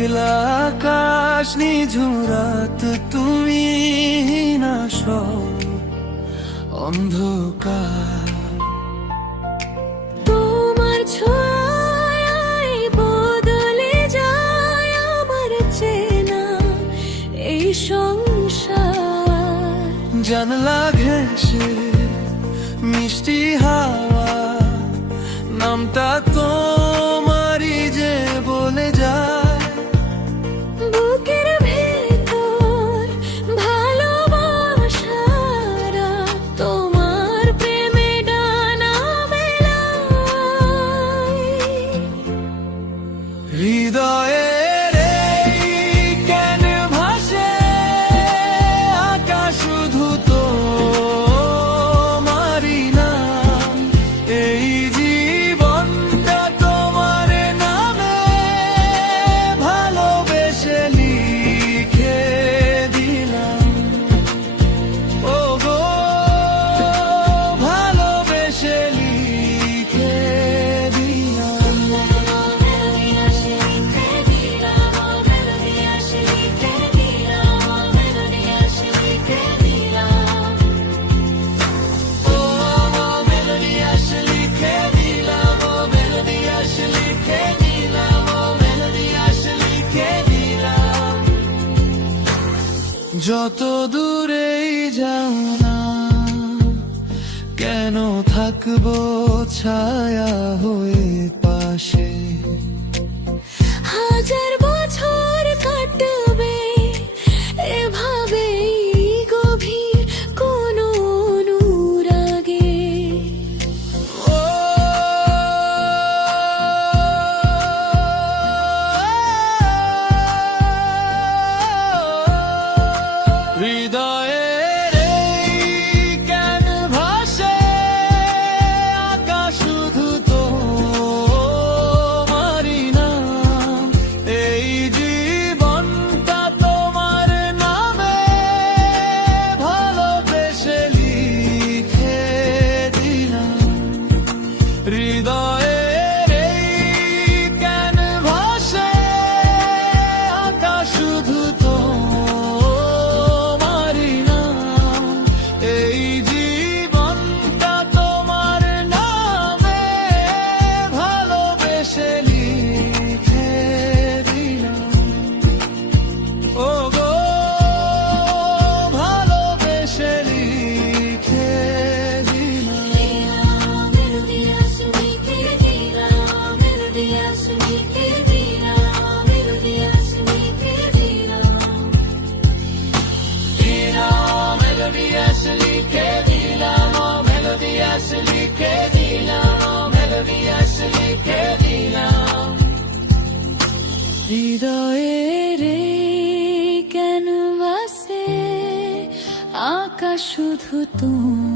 মেঘলা আকাশ নিঝুম রাত, তুমি না সব অন্ধকার। তোমার ছোঁয়ায় বদলে যায় আমার চেনা এই সংসার। জানলা ঘেঁষে মিষ্টি হাওয়া, নামটা তোমারই যে বলে যায়। বুকের ভেতর ভালোবাসারা তোমার প্রেমে ডানা মেলায়। হৃদয়ের এই ক্যানভাসে আঁকা শুধু তোমারই নাম। এই জীবনটা তোমার নামে ভালোবেসে লিখে দিলাম। ও গো, ভালোবেসে লিখে দিলাম। যত দূরেই যাও না কেন, থাকবো ছায়া হয়ে পাশে। হাজার বছর কাটবে এভাবেই গভীর কোনো অনুরাগে। হৃদয়ের এই ক্যানভাসে আঁকা শুধু তোমারই নাম। এই জীবনটা তোমার নামে ভালোবেসে লিখে দিলাম। হৃদয়ের এই ক্যানভাসে আঁকা শুধু তোমারই নাম। এই জীবনটা তোমার নামে ভালোবেসে লিখে দিলাম। ও গো, ভালোবেসে লিখে দিলাম। হৃদয়ের ক্যানভাসে আঁকা শুধু তুমি।